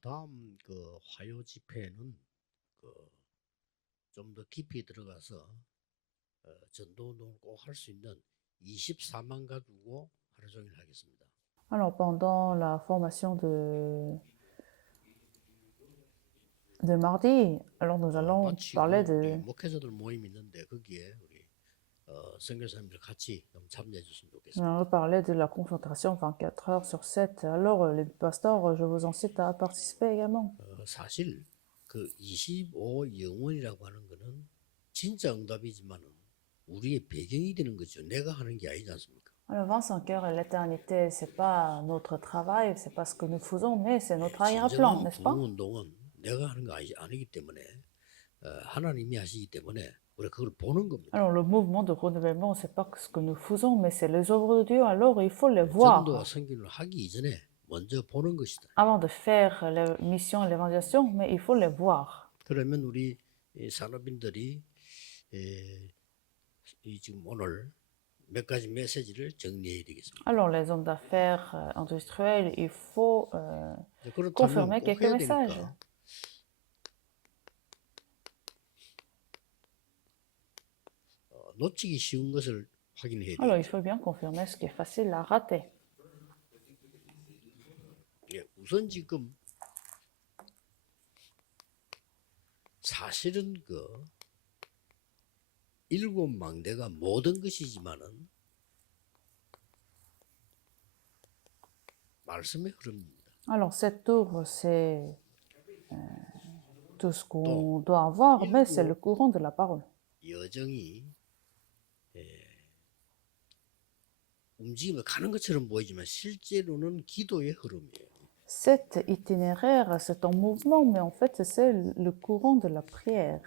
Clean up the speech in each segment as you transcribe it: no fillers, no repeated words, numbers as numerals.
다음 그 화요 집회는 그 좀 더 깊이 들어가서 전도 운동을 꼭 할 수 있는 24만 가두고 하루 종일 하겠습니다. Alors, pendant la formation de mardi, alors nous allons parler 마치고 우리 de... 목회자들 모임 있는데 거기에 우리 선교사님들 같이 좀 참여해 주시면 Nous 좋겠습니다. allons parler de la concentration 24 heures sur 7. Alors, les pasteurs, je vous incite à participer également. 사실 그 25 영원이라고 하는 거는 진짜 응답이지만은 우리의 배경이 되는 거죠. 내가 하는 게 아니지 않습니까? Alors, 25 heures et l'éternité, c'est pas notre travail, c'est pas ce que nous faisons, mais c'est notre arrière-plan, 진정한 n'est-ce pas? 부흥 운동은 내가 하는 거 아니기 때문에 하나님이 하시기 때문에 우리가 그걸 보는 겁니다. Alors, le mouvement de renouvellement, c'est pas ce que nous faisons, mais c'est les œuvres de Dieu, alors il faut les 전도와 voir. 선교를 하기 이전에 먼저 보는 것이다. Avant de faire les missions et l'évangélisation, mais il faut les voir. 그러면 우리 산업인들이 이 지금 오늘 몇 가지 메시지를 정리해야 되겠습니다. Alors, les hommes d'affaires industriels, il faut 그렇다면 confirmer 꼭 quelques 해야 messages. 되니까 놓치기 쉬운 것을 확인해야 Alors, il 되겠죠. faut bien confirmer ce qui est facile à rater. 우선 지금 사실은 그 일곱 망대가 모든 것이지만은 말씀의 흐름입니다. Alors, cette tour, c'est tout ce qu'on doit avoir, mais c'est le courant de la parole. 여정이 움직임을 가는 것처럼 보이지만 실제로는 기도의 흐름이에요. Cet itinéraire, c'est en mouvement, mais en fait, c'est le courant de la prière.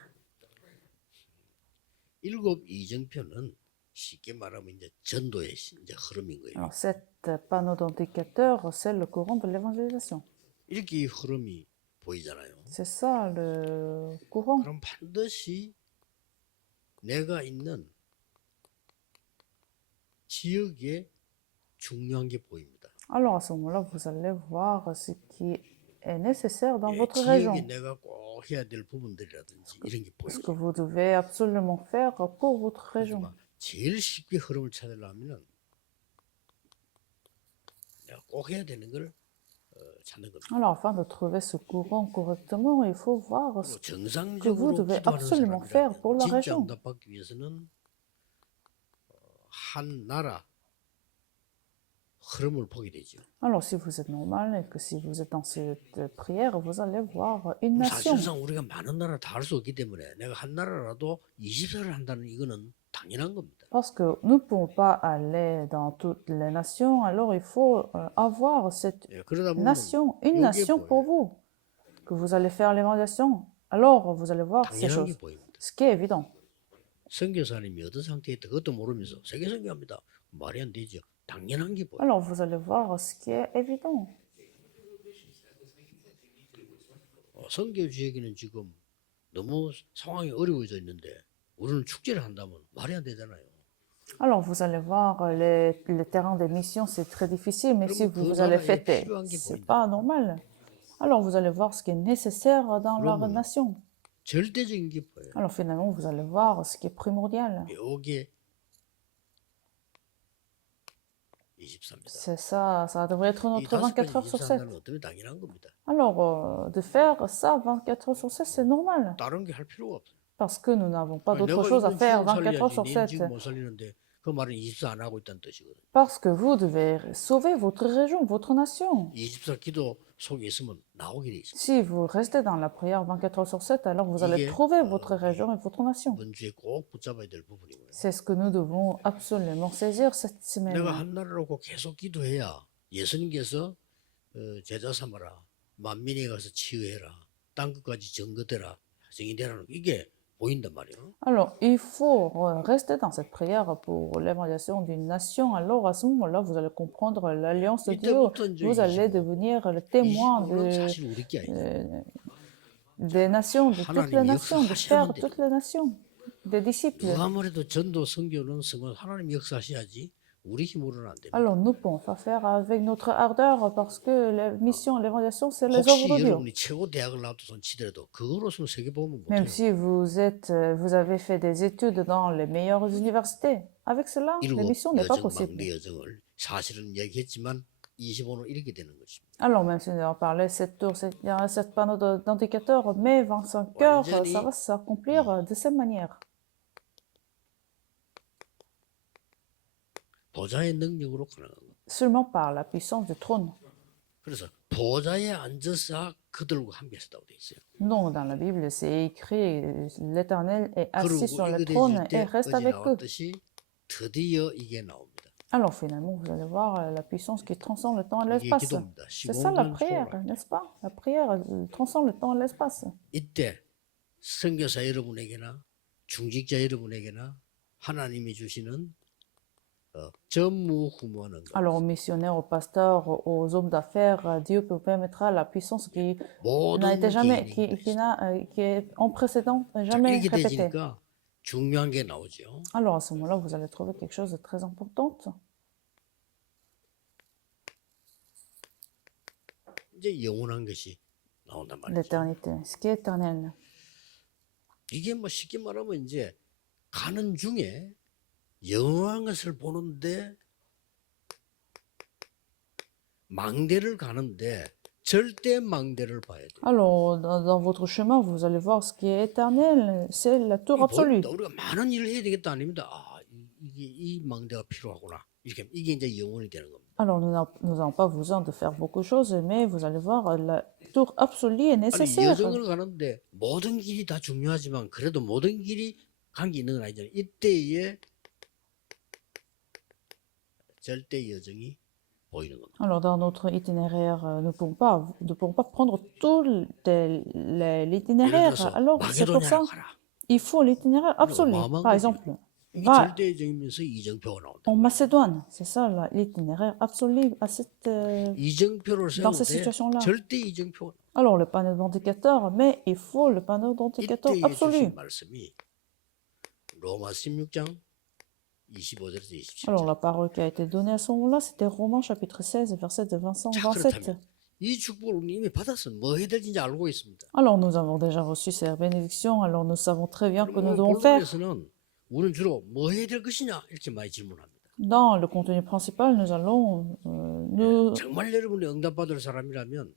일곱 이정표는 쉽게 말하면 이제 전도의 이제 흐름인 거예요. Alors, cette panneau d'indicateur, c'est le courant de l'évangélisation. 이렇게 이 흐름이 보이잖아요. C'est ça le courant. 그럼 반드시 내가 있는 지역에 중요한 게 보입니다. Alors, à ce moment-là, vous allez voir ce qui est nécessaire dans votre 지역에 région. 내가 꼭 해야 될 부분들이라든지 이런 게 Ce 보여요. que vous devez absolument faire pour votre région. 하지만 제일 쉽게 흐름을 찾으려면은 내가 꼭 해야 되는 걸 찾는 겁니다. Alors, afin de trouver ce courant correctement, il faut voir ce 그리고 que vous 정상적으로 devez 기도하는 absolument faire pour la 사람이라면 진짜 région. 응답받기 위해서는 한 나라 흐름을 보게 되죠. Alors, si vous êtes normal et que si vous êtes dans cette prière, vous allez voir une nation. 사실상 우리가 많은 나라 다 할 수 없기 때문에 내가 한 나라라도 24를 한다는 이거는 당연한 겁니다. Parce que nous ne pouvons pas aller dans toutes les nations, alors il faut avoir cette 그러다 보면 nation, une 여기에 nation pour vous, que vous allez faire l'évangélisation. Alors, vous allez voir ces 당연한 게 choses, 보입니다. ce qui est évident. 선교사님이 어떤 상태에 있다 그것도 모르면서 세계 선교합니다. 말이 안 되죠. 당연한 게 보여요. Alors, vous allez voir ce qui est évident. 선교 지역에는 지금 너무 상황이 어려워져 있는데 우리는 축제를 한다면 말이 안 되잖아요. Alors, vous allez voir les terrains des missions, c'est très difficile, mais si 그러면 vous, 그 allez 나라에 fêter, 필요한 게 c'est 보인다. pas normal. Alors, vous allez voir ce qui est nécessaire dans leur 그러면 nation. 절대적인 게 보여요. Alors, finalement, vous allez voir ce qui est primordial. 이게 24입니다. C'est ça, ça devrait être 이 notre 다섯 24 가지 heures sur 7. 24는 어쩌면 당연한 겁니다. Alors, de faire ça 24 heures sur 7, c'est normal. 다른 게 할 필요가 없어요. Parce que nous n'avons pas 아니, d'autre 내가 chose à 이건 faire 지금 24 heures 살려야지. sur 닌 7. 지금 못 살리는데 그 말은 24 안 하고 있다는 뜻이거든. Parce que vous devez sauver votre région, votre nation. 24 기도 속에 있으면 나오게 돼 있어요. Si vous restez dans la prière 24 heures sur 7, alors vous allez 이게, trouver votre région et votre nation. 이번 주에 꼭 붙잡아야 될 부분이고요. C'est ce que nous devons absolument saisir cette semaine. 내가 한 나라라고 계속 기도해야 예수님께서 제자 삼아라, 만민에 가서 치유해라, 땅 끝까지 증거되라, 증인되라는 이게 보인단 말이에요. Alors, il faut rester dans cette prière pour l'évaluation d'une nation. Alors, à ce moment-là, vous allez comprendre l'alliance de Dieu. Vous allez devenir le témoin 25는 사실 우리 게 아니에요. des nations, de toutes les 하나님이 nations, de 역사하셔야 faire 돼요. toutes les nations, des disciples. 아무래도 전도 선교는 하나님 역사하셔야지 우리 힘으로는 안 됩니다. Alors, nous ne pouvons pas faire avec notre ardeur parce que la mission, l'évangélisation, c'est les 혹시 œuvres de Dieu. 여러분이 최고 대학을 나와도 손치더라도 그거로서는 세계복음을 Même 못해요. si vous avez fait des études dans les meilleures universités, avec cela, la 일곱 mission n'est pas 여정 possible. 망대 여정을 사실은 얘기했지만 25는 이렇게 되는 것입니다. Alors, même si nous avons parlé 7 tours, il y a 7 panneaux d'indicateurs, mais 25 heures, ça va s'accomplir de cette manière. 보좌의 능력으로 가능한 것. Seulement par la puissance du trône. 그래서 보좌에 앉아서 그들과 함께 했다고 돼 있어요. Donc, dans la Bible, c'est écrit, l'Éternel est assis 그리고 sur le 이거 trône 되실 et 때 reste 어제 avec eux. 나왔듯이 드디어 이게 나옵니다. Alors, finalement, vous allez voir la puissance qui transcende le temps et 이게 l'espace. 기도입니다. C'est ça la 시공간 prière, 소홀. n'est-ce pas? La prière transcende le temps et l'espace. 이때 선교사 여러분에게나 중직자 여러분에게나 하나님이 주시는 전무후무하는 것. Alors, aux missionnaires, aux pasteurs, aux hommes d'affaires, Dieu peut permettre la puissance qui n'a été jamais, qui est en précédent, jamais 이렇게 répétée. 되니까 중요한 게 나오죠. Alors, à ce moment-là, vous allez trouver quelque chose de très important. 이제 영원한 것이 나온단 말이죠. L'éternité, ce qui est éternel. 이게 뭐 쉽게 말하면 이제 가는 중에 영원한 것을 보는데 망대를 가는데 절대 망대를 봐야 돼요. Alors, dans votre chemin, vous allez voir ce qui est éternel, c'est la tour absolue. 우리가 많은 일을 해야 되겠다 아닙니다. 이 망대가 필요하구나. 이게 이제 영원이 되는 겁니다. Alors, nous n'avons pas besoin de faire beaucoup de choses, mais vous allez voir, la tour absolue est 아니 nécessaire. 여정을 가는데 모든 길이 다 중요하지만 그래도 모든 길이 관계 있는 건 아니잖아요. 이때에 절대 여정이 보이는 겁니다. Alors, dans notre itinéraire, nous ne pouvons pas prendre tout l'itinéraire. Alors, c'est pour ça, 마게도냐로 가라. il faut l'itinéraire absolu. 어마어마한 Par 거죠. exemple, 이게 va 절대 여정이면서 이정표가 나온다. en Macédoine. C'est ça, l'itinéraire absolu à 이정표를 dans 세울 ces 때 situations-là. 절대 이정표. Alors, le panneau d'indicateur, mais il faut le panneau d'indicateur 이때에 absolu. 주신 말씀이 로마 16장 25절에서 27절. Alors, la parole qui a été donnée à ce moment-là, c'était Romains chapitre 16, verset de 27. 그렇다면 이 축복을 우리 이미 받았으면 뭐 해야 될지 알고 있습니다. Alors, nous avons déjà reçu ces bénédictions, alors nous savons très bien que nous devons faire. 본론에서는 우리는 주로 뭐 해야 될 것이냐 이렇게 많이 질문합니다. Dans le contenu principal, nous allons 정말 여러분이 응답받을 사람이라면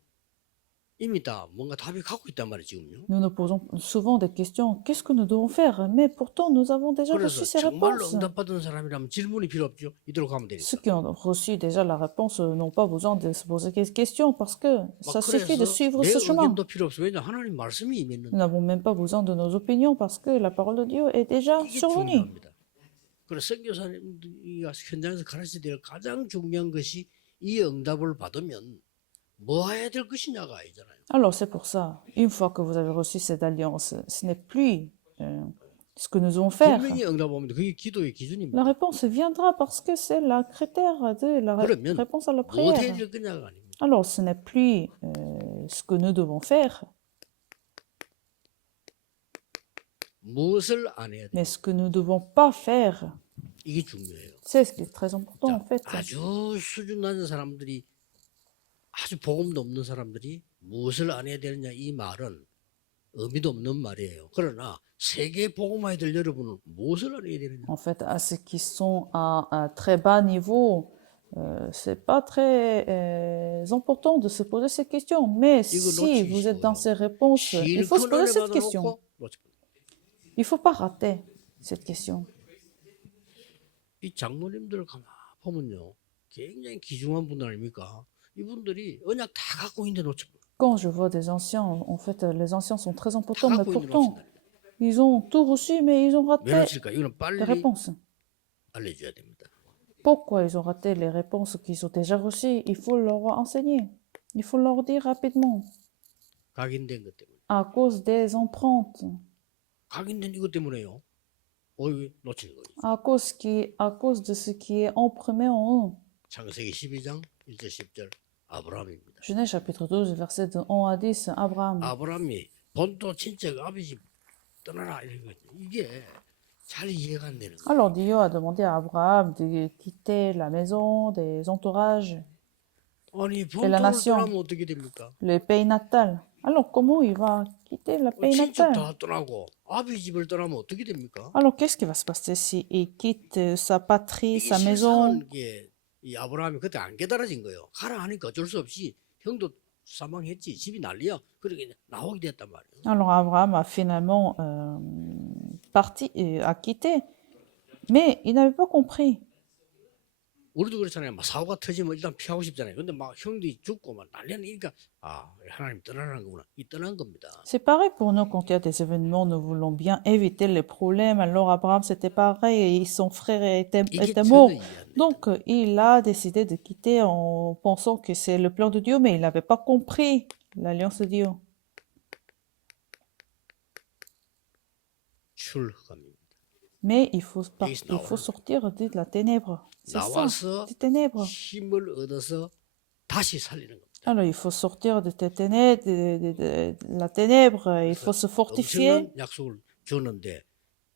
이미 다 뭔가 답이 갖고 있단 말이에요 지금요. nous nous posons souvent des questions. Qu'est-ce que nous devons faire? Mais pourtant, nous avons déjà 그래서 reçu ces 정말로 réponses. 응답받은 사람이라면 질문이 필요 없죠. 이대로 가면 되니까. Ceux qui ont reçu déjà la réponse n'ont pas besoin de se poser des questions parce que ça suffit de 그래서 suivre 내 ce chemin. 의견도 필요 없어요. 왜냐 하나님 말씀이 이미 있는데. Nous n'avons même pas besoin de nos opinions parce que la parole de Dieu est déjà 이게 survenue. 중요합니다. 그래서 선교사님이 현장에서 가르쳐야 될 가장 중요한 것이 이 응답을 받으면 뭐 해야 될 것이냐가 아니잖아요. Alors c'est pour ça, une fois que vous avez reçu cette alliance, ce n'est plus ce que nous devons faire. 분명히 응답 오면 그게 기도의 기준입니다. La réponse viendra parce que c'est le critère de la 그러면 réponse à la 뭐 prière. 해야 될 거냐가 아닙니다. Alors ce n'est plus ce que nous devons faire, 무엇을 안 해야 돼? mais ce que nous ne devons pas faire. 이게 중요해요. C'est ce qui est très important en fait. 아주 수준 낮은 사람들이 아주 복음도 없는 사람들이 무엇을 안 해야 되느냐 이 말은 의미도 없는 말이에요. 그러나 세계 복음화에 될 여러분은 무엇을 안 해야 되느냐? En fait, à ceux qui sont à un très bas niveau, c'est pas très important de se poser ces questions. Mais si vous êtes dans ces réponses, il faut se poser cette question. Il ne faut pas rater cette question. 이 장로님들 가만 보면요, 굉장히 귀중한 분들 아닙니까? 이분들이 언약 다 갖고 있는데 놓쳐. Quand je vois des anciens, en fait, les anciens sont très importants, 다 mais 갖고 있는데 pourtant, 놓친다. ils ont tout reçu, mais ils ont 왜 raté 놓칠까? 이거는 les 빨리 réponses. 알려줘야 됩니다. Pourquoi ils ont raté les réponses qu'ils ont déjà reçues? Il faut leur enseigner. Il faut leur dire rapidement. 각인된 것 때문에. À cause des empreintes. 각인된 이것 때문에요. 놓치는 거죠. À cause de ce qui est imprimé en eux. 창세기 12장 1절 10절 아브라함입니다. Genèse chapitre 12, verset de 1 à 10, Abraham. 아브라함이 본토 친척 아버지 떠나라 이런 거죠. 이게 잘 이해가 안 되는 거예요. Alors Dieu a demandé à Abraham de quitter la maison, des entourages 아니 et la 본토를 nation, 떠나면 어떻게 됩니까? le pays natal. Alors comment il va quitter le pays 친척 natal? 다 떠나고 아비 집을 떠나면 어떻게 됩니까? Alors qu'est-ce qui va se passer s'il quitte sa patrie, 이 sa maison? 세상은 이 아브라함이 그때 안 깨달아진 거예요. 가라 하니까 어쩔 수 없이 형도 사망했지 집이 난리야. 그러게 나오게 됐단 말이에요. Alors Abraham a finalement a quitté, mais il n'avait pas compris. 우리도 그렇잖아요. 막 사고가 터지면 일단 피하고 싶잖아요. 근데 막 형들이 죽고 막 난리니까 하나님 떠나는 거구나. 이 떠난 겁니다. C'est pareil pour nous quand il y a des événements, nous voulons bien éviter les problèmes. Alors Abraham, c'était pareil, et son frère 이게 était 전혀 mort. 이해 안 돼. Donc il a décidé de quitter en pensant que c'est le plan de Dieu, mais il n'avait pas compris l'alliance de Dieu. 출흑함입니다. Mais il 여기서 faut 나오는 sortir de la ténèbre. C'est ça, 나와서 des ténèbres. 힘을 얻어서 다시 살리는 겁니다. Alors il faut sortir de tes ténèbres, de la ténèbre, il faut se fortifier. 엄청난 약속을 줬는데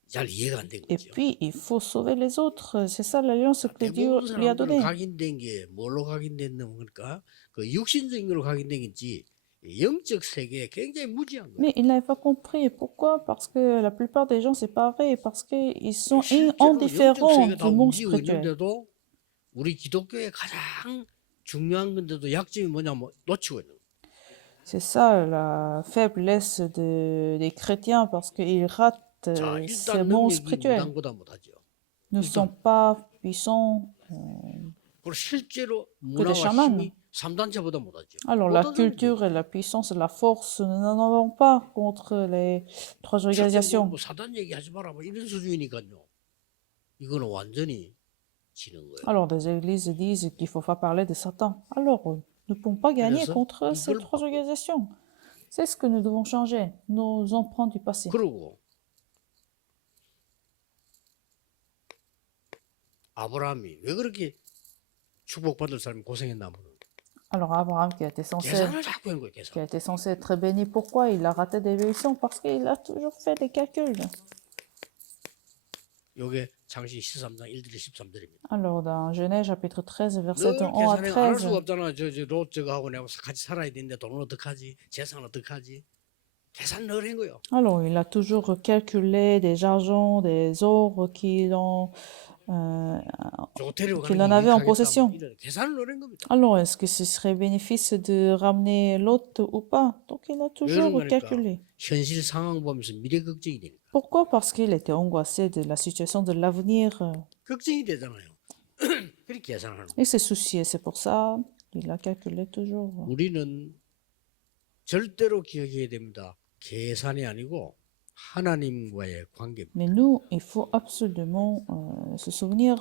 잘 이해가 안 된 Et 거죠. puis, il faut sauver les autres. C'est ça l'alliance que Dieu 대부분 lui a 사람들은 donnée. 각인된 게 뭘로 각인됐는 겁니까? 그 육신적인 걸로 각인된 건지 영적 세계에 굉장히 무지한 거예요. Mais il n'avait pas compris. Pourquoi? Parce que la plupart des gens, c'est pareil. Parce qu'ils sont 실제로 영적 indifférents 세계가 다 du monde 움직이고 spirituel. 있는데도 우리 기독교의 가장 중요한 건데도 약점이 뭐냐면 놓치고 있는 거예요. C'est ça la faiblesse des chrétiens parce qu'ils ratent 자, ce 일단 monde 능력이 spirituel. 무당보다 못하죠. Ne sont pas puissants. 그리고 실제로 que des 문화와 chamans. 힘이 3단체보다 못하죠. Alors, la 어떤 사람들이 culture et la puissance et la force, nous n'en avons pas contre les trois 첫째 organisations. 뭐 사단 얘기하지 마라 뭐 이런 수준이니까요. 이거는 완전히 지는 거예요. Alors, des églises disent qu'il ne faut pas parler de Satan. Alors, nous ne pouvons pas gagner 그래서 contre ces 이걸 trois 바꿔. organisations. C'est ce que nous devons changer, nos emprunts du passé. 그리고 아브라함이 왜 그렇게 축복받을 사람이 고생했나 보는 Alors, Abraham, qui a été censé, 계산을 자꾸 한 거예요. 계산. qui a été censé être béni, pourquoi il a raté des bénédictions? Parce qu'il a toujours fait des calculs. 요게 창세기 13장 1절 13절입니다. Alors, dans Genèse, chapitre 13, verset 늘 1 à 계산을 안 할 13, 수가 없잖아. 롯 저거하고 내가 같이 살아야 되는데 돈은 어떡하지? 재산 어떡하지? 계산 늘 한 거예요. alors, il a toujours calculé des argents, des ors 호텔에 qu'il en avait en possession. 이런 계산을 늘 한 겁니다. Alors, est-ce que ce serait bénéfice de ramener l'autre ou pas? Donc, il a toujours 그러니까 calculé. 현실 상황 보면서 미래 걱정이 되니까 Pourquoi? Parce qu'il était angoissé de la situation de l'avenir. 걱정이 되잖아요. 그렇게 계산하는 거예요. Il s'est soucié. C'est pour ça qu'il a calculé toujours. 우리는 절대로 기억해야 됩니다. 계산이 아니고 하나님과의 관계입니다. Mais nous, il faut absolument se souvenir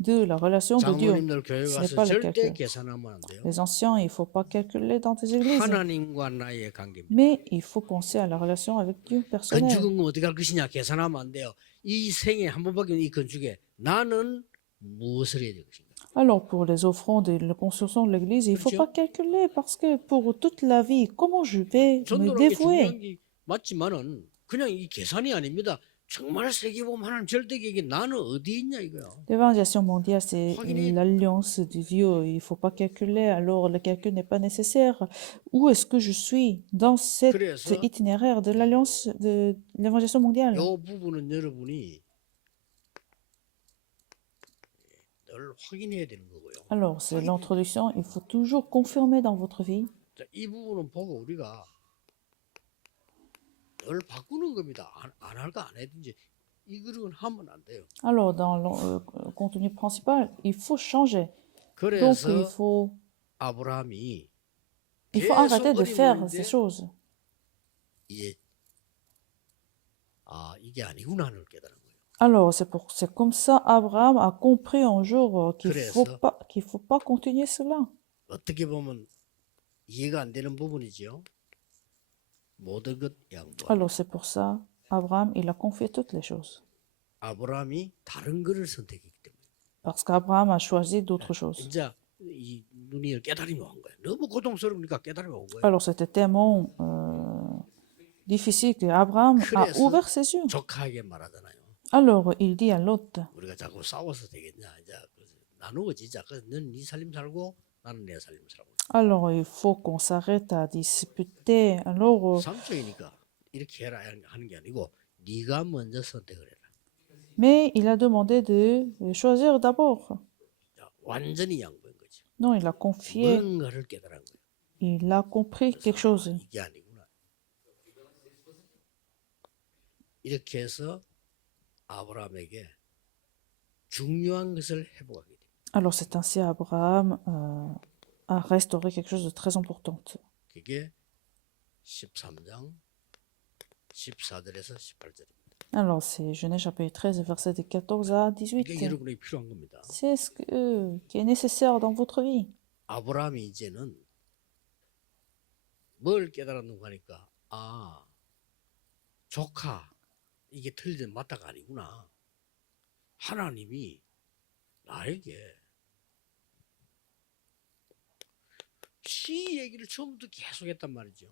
de la relation de Dieu. 장로님들 교회 Ce n'est 가서 pas le 절대 calcul. 계산하면 안 돼요. Les anciens, il ne faut pas calculer dans tes églises. 하나님과 나의 관계입니다. Mais il faut penser à la relation avec Dieu personnel. 건축은 어떻게 할 것이냐 계산하면 안 돼요. 이 생에 한 번밖에 없는 이 건축에 나는 무엇을 해야 될 것인가. Alors, pour les offrandes et la construction de l'église, il ne faut 그렇죠? pas calculer parce que pour toute la vie, comment je vais me 전도라는 게 dévouer? 중요한 게 맞지만은 그냥 이 계산이 아닙니다. 정말 세계 보면 하나님 절대 계획이 나는 어디 있냐 이거야. L'évangélisation mondiale, c'est 확인해. l'alliance de Dieu. Il ne faut pas calculer, alors le calcul n'est pas nécessaire. Où est-ce que je suis dans cet 그래서 itinéraire de l'alliance de l'évangélisation mondiale? 이 부분은 여러분이 늘 확인해야 되는 거고요. Alors, c'est l'introduction. Il faut toujours confirmer dans votre vie. 자, 이 부분은 보고 우리가 늘 바꾸는 겁니다. 안 할까 안 해든지 이거는 하면 안 돼요. Alors, dans le contenu principal, il faut changer. Donc, il 그래서 faut 아브라함이 arrêter de faire 어린 ces 마인데 choses. 이게 이게 아니구나를 깨달은 거예요. Alors, c'est comme ça Abraham a compris un jour qu'il faut pas continuer cela. 어떻게 보면 이해가 안 되는 부분이죠. 모든 것 양보. Alors, c'est pour ça Abraham, il a confié toutes les choses. 아브라함이 다른 것을 선택했기 때문에. Parce qu'Abraham a choisi d'autres choses. 이제 이 눈이 깨달음이 온 거예요. 너무 고통스러우니까 깨달음이 온 거예요. Alors, c'était tellement difficile que Abraham a 그래서 ouvert ses yeux. 조카에게 말하잖아요. Alors, il dit à l'autre, 우리가 자꾸 싸워서 되겠냐? 이제 나누고 지자. 너는 네 살림 살고 나는 내 살림 살고. alors il faut qu'on s'arrête à disputer. Alors, 삼촌이니까 이렇게 해라 하는 게 아니고 네가 먼저 선택을 해라. mais il a demandé de choisir d'abord. 자, 완전히 양보한 거죠. Non, il a confié, 뭔가를 깨달은 거예요. il a compris quelque chose. 이게 아니구나. 이렇게 해서 아브라함에게 중요한 것을 회복하게 됩니다. Alors, c'est ainsi Abraham a restauré quelque chose de très important. 그게 13장 14절에서 18절입니다. Alors, c'est Genèse chapitre 13, versets de 14 à 이게 18. 여러분에게 필요한 겁니다. C'est ce qui est nécessaire dans votre vie. 아브라함이 이제는 뭘 깨달았는가 하니까 아 조카 이게 틀리든 맞다가 아니구나. 하나님이 나에게 시 얘기를 처음부터 계속 했단 말이죠.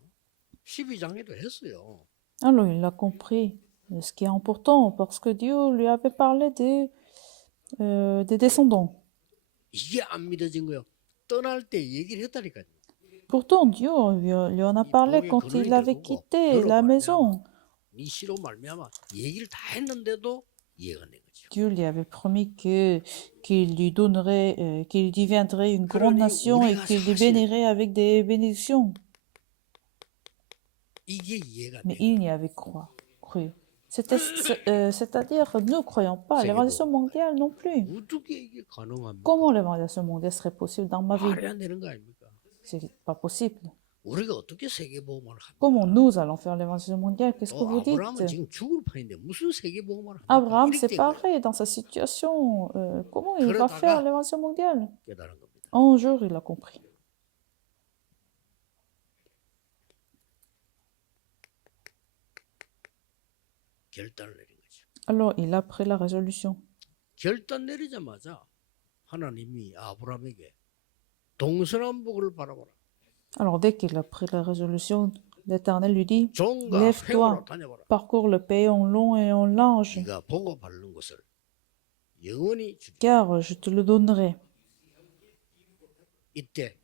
12장에도 했어요. Alors, il a compris ce qui est important parce que Dieu lui avait parlé des descendants. 이게 안 믿어진 거예요. 떠날 때 얘기를 했다니까요. Pourtant, Dieu lui en a parlé quand il avait quitté la maison. 네 시로 말미암아 얘기를 다 했는데도 이해가 안 된 거죠. Dieu lui avait promis qu'il lui donnerait, qu'il deviendrait une grande nation et qu'il les bénirait avec des bénédictions. 이게 이해가 안 Mais 돼. il n'y avait cru. C'est-à-dire, nous ne croyons pas. L'évangélisation mondiale non plus. 어떻게 이게 가능합니까? Comment l'évangélisation mondiale serait possible dans ma vie? 말이 안 되는 거 아닙니까? C'est pas possible. 우리가 어떻게 세계복음을 합니까? Comment nous allons faire l'évangélisation mondiale? Qu'est-ce que vous dites? 아브라함은 지금 죽을 판인데 무슨 세계복음을 합니까? Abraham, 이렇게 c'est 된 거예요. pareil dans sa situation. Comment il va 그러다가 faire l'évangélisation mondiale? 깨달은 겁니다. Un jour, il a compris. 결단을 내린 거죠. Alors, il a pris la résolution. 결단 내리자마자 하나님이 아브라함에게 동서남북을 바라보라. Alors, dès qu'il a pris la résolution, l'Éternel lui dit, 종과 lève-toi, 회오로 다녀보라. parcours le pays en long et en large, 네가 보고 바르는 것을 영원히 주리. car je te le donnerai. 이때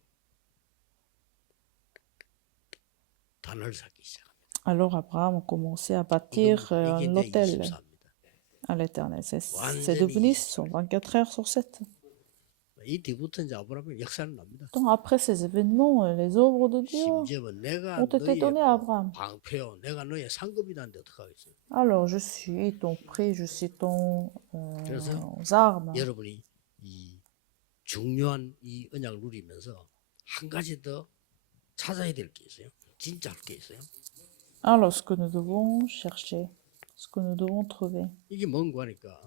단을 쌓기 시작합니다. Alors, Abraham a commencé à bâtir 이게 이제 l'autel 24입니다. à l'Éternel. C'est 완전히 devenu sur 24 heures sur 7. 이 뒤부터 이제 아브라함의 역사는 납니다. Donc, après ces événements, les œuvres de Dieu 심지어 내가 ont été 너의 données à Abraham. 방패요, 내가 너의 상급이다는데 어떡하겠어요? Alors, je suis ton prix, je suis ton 그래서 arme. 여러분이 이 중요한 이 언약을 누리면서 한 가지 더 찾아야 될 게 있어요. 진짜 할 게 있어요. Alors, ce que nous devons chercher, ce que nous devons trouver. 이게 뭔가 하니까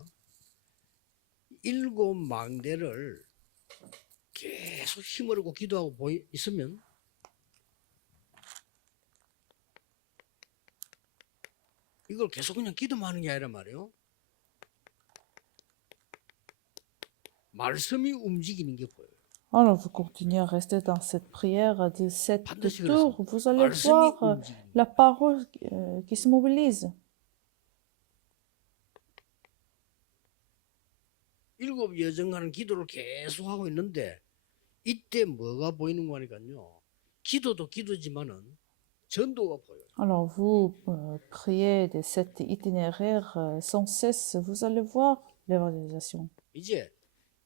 일곱 망대를 계속 힘으로 기도하고 있으면 이걸 계속 그냥 기도만 하는 게 아니란 말이에요. 말씀이 움직이는 게 보여요. Alors, vous continuez à rester dans cette prière de 7 반드시 tours. 그렇습니다. Vous allez 말씀이 voir 움직이는 la parole qui se mobilise. 일곱 여정하는 기도를 계속 하고 있는데 이때 뭐가 보이는 거니까요. 기도도 기도지만은 전도가 보여요. Alors, vous priez de cet itinéraire sans cesse. Vous allez voir l'évangélisation. 이제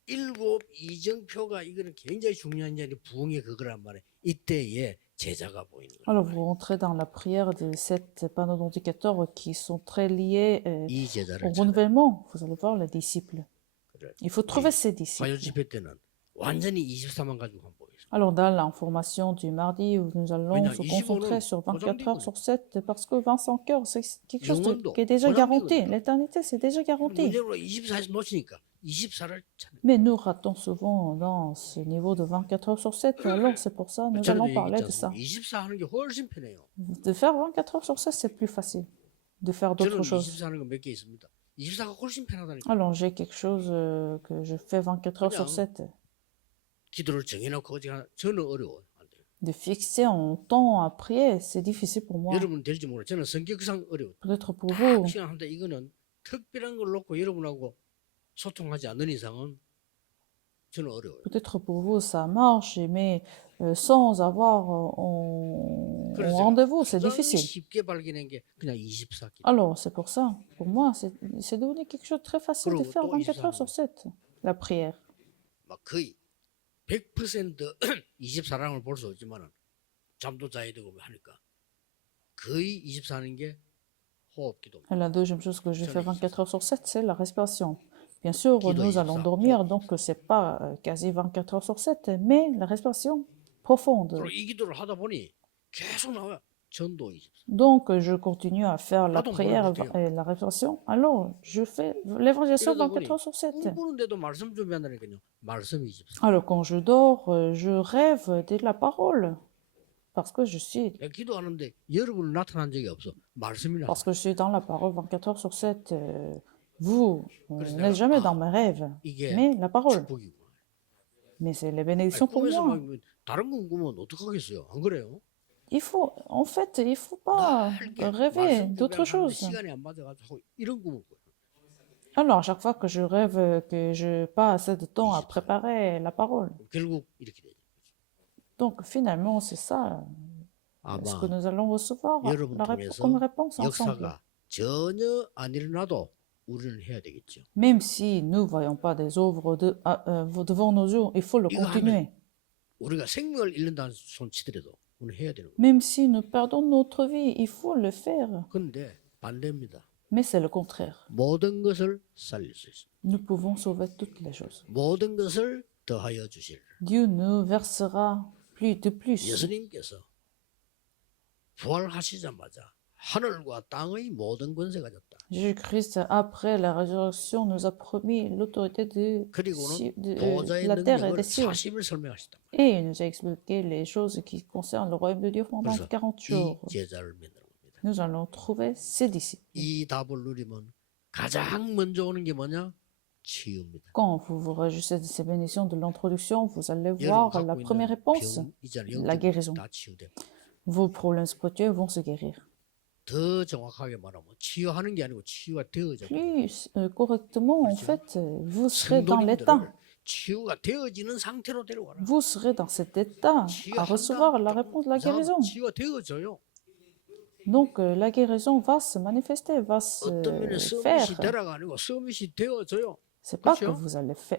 일곱 이정표가 이거는 굉장히 중요한 자리 부흥의 그거란 말이에요. 이때에 제자가 보이는 Alors, 거예요. vous rentrez dans la prière de 7 panneaux d'indicateurs qui sont très liés 이 제자를 au 찾아요. renouvellement. Vous allez voir les disciples. 그래. Il faut trouver ces 화요 disciples. 집회 때는 완전히 24만 가지고 한번 보여요. Alors, dans l'information du mardi, où nous allons 왜냐, se 25 concentrer sur 24 heures 보장되거든요. sur 7, parce que 25 heures, c'est quelque chose 영원도 qui est déjà garanti. 보장되거든요. L'éternité, c'est déjà garanti. 문제로 24에서 놓치니까 24를 찾는. Mais nous ratons souvent dans ce niveau de 24 heures sur 7. Alors, c'est pour ça nous 저는 allons parler de 얘기했지 ça. 않습니까? 24 하는 게 훨씬 편해요. De faire 24 heures sur 7, c'est plus facile. De faire 저는 d'autres choses. 24 하는 거 몇 개 있습니다. 24가 훨씬 편하다니까. Alors, j'ai quelque chose que je fais 24 heures sur 그냥 7. 기도를 정해놓고 어디 하나 저는 어려워요. 안 돼요. De fixer un temps à prier, c'est difficile pour moi. 여러분 될지 모르. 저는 성격상 어려워. Peut-être pour 딱 vous, 시간 한다 이거는 특별한 걸 놓고 여러분하고 소통하지 않는 이상은 저는 어려워요. Peut-être pour vous ça marche, mais sans avoir en 그래서 제가 rendez-vous, c'est 가장 difficile. 쉽게 발견한 게 그냥 24기도. Alors, c'est pour ça, pour moi, c'est devenu quelque chose de très facile de 그리고 faire 또 24 heures sur 7, la prière. 막 거의 100% 24랑을 볼 수 없지만 잠도 자야 되고 하니까 거의 24는 게 호흡기도입니다. Et la deuxième chose que je fais 저는 24 heures sur 7, c'est la respiration. Bien sûr, 기도 nous allons 24, dormir, 호흡. donc c'est pas quasi 24 heures sur 7, mais la respiration profonde. 그리고 이 기도를 하다 보니 계속 나와요. 전도 24. Donc, je continue à faire la 나도 prière 모르겠대요. et la respiration. Alors, je fais l'évangélisation 이러다 24 보니 heures sur 7. 꿈꾸는데도 말씀 준비한다니까요. 말씀 24. Alors, quand je dors, je rêve de la parole. Parce que je suis, 내가 기도하는데 여러분 나타난 적이 없어. 말씀이 parce 나타나. que je suis dans la parole 24 heures sur 7. Vous 그래서 n'êtes 내가 jamais dans mes rêves, 이게 mais la parole. 축복이구나. Mais c'est les 아니, bénédictions pour 꿈에서 moi. 막 다른 꿈 꾸면 어떡하겠어요? 안 그래요? Il faut, en fait, il faut pas 이렇게 rêver 말씀 d'autre 준비하는데 chose. 시간이 안 맞아가지고 이런 꿈을 꿔요. Alors, à chaque fois que je rêve que je passe assez de temps à préparer la parole. 결국 이렇게 되죠. Donc, finalement, c'est ça ce que 아마 nous allons recevoir 여러분 comme 통해서 réponse ensemble. 역사가 전혀 안 일어나도 우리는 해야 되겠죠. Même si nous ne voyons pas des œuvres devant nos yeux, il faut le 이거 continuer. 하면 우리가 생명을 잃는다는 손 치더라도 우리는 해야 되는 거예요. Même si nous perdons notre vie, il faut le faire. 그런데 반대입니다. Mais c'est le contraire. 모든 것을 살릴 수 있습니다. Nous pouvons sauver toutes les choses. 모든 것을 더하여 주실 Dieu nous versera plus de plus. 예수님께서 부활하시자마자 하늘과 땅의 모든 권세가 졌다. Jésus-Christ, après la résurrection, nous a promis l'autorité 그리고는 de 보호자의 la terre et 능력을 des cieux. 40을 설명하시다. Et il nous a expliqué les choses qui concernent le royaume de Dieu pendant 그래서 40 이 jours. 제자를 만나는 겁니다. Nous allons trouver ses disciples. 이 답을 누리면 가장 먼저 오는 게 뭐냐? 치유입니다. Quand vous vous réjouissez de ces bénédictions de l'introduction, vous allez 여러분 voir la 갖고 première 있는 réponse, 병, 이자는 la 영적 guérison. 다 치유돼. Vos problèmes spirituels vont se guérir. 더 정확하게 말하면 치유하는 게 아니고 치유가 되어져. Plus correctement, en 그렇죠. fait, vous serez dans l'état. 성도님들을 치유가 되어지는 상태로 데려와라. Vous serez dans cet état à recevoir la réponse de la guérison. 치유가 되어져요. Donc, la guérison va se manifester, va se 어떤 면에 faire. 서밋이 되라가 아니고 서밋이 되어져요. C'est pas que 그렇죠?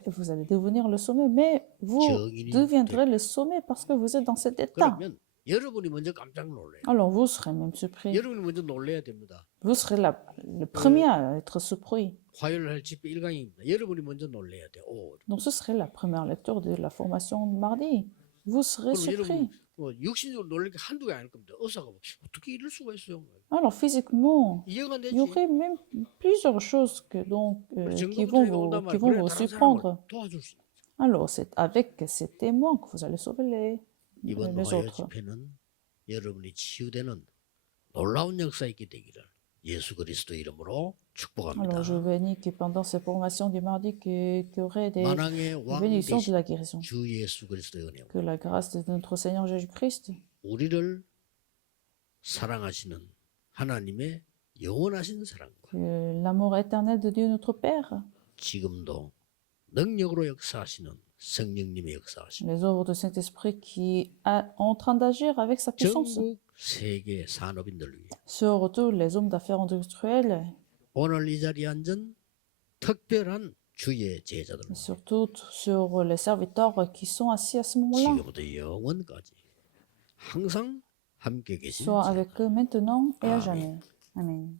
vous allez devenir le sommet, mais vous 정인이 deviendrez le sommet parce que vous êtes dans cet état. 그러면 여러분이 먼저 깜짝 놀래요. Alors, vous serez même surpris. 여러분이 먼저 놀래야 됩니다. Vous serez le premier à être surpris. 화요일 할 집회 1강입니다. 여러분이 먼저 놀래야 돼. 오. Donc, ce serait la première lecture de la formation de mardi. Vous serez 그럼 surpris. 여러분 육신적으로 놀랄 게 한두 개 아닐 겁니다. 의사가 어떻게 이럴 수가 있어요? Alors, physiquement, 이해가 안 il 되지. y aurait même plusieurs choses qui vont 증거부터가 qui vont 그래 vous 다른 surprendre. 사람을 도와줄 수 있는. Alors, c'est avec ces témoins que vous allez sauver 이번 les 화요 autres. 집회는 여러분이 치유되는 놀라운 역사 있게 되기를 예수 그리스도 이름으로 축복합니다. Alors, je bénis que pendant ces formations du mardi, qu'il y aurait des 만왕의 왕 bénédictions de 되신 la guérison. 주 예수 그리스도의 은혜, Que la grâce de notre Seigneur Jésus-Christ, 우리를 사랑하시는 하나님의 영원하신 사랑과 que l'amour éternel de Dieu notre Père, 지금도 능력으로 역사하시는 성령님의 역사하심, les œuvres du Saint-Esprit qui est en train d'agir avec sa puissance 전국 세계 산업인들 위해 sur tous les hommes d'affaires industriels, 오늘 이 자리에 앉은 특별한 주의 제자들 et surtout sur les serviteurs qui sont assis à ce moment-là, 지금부터 영원까지 항상 함께 계신 soit 자 avec eux maintenant et à Amen. jamais. Amen.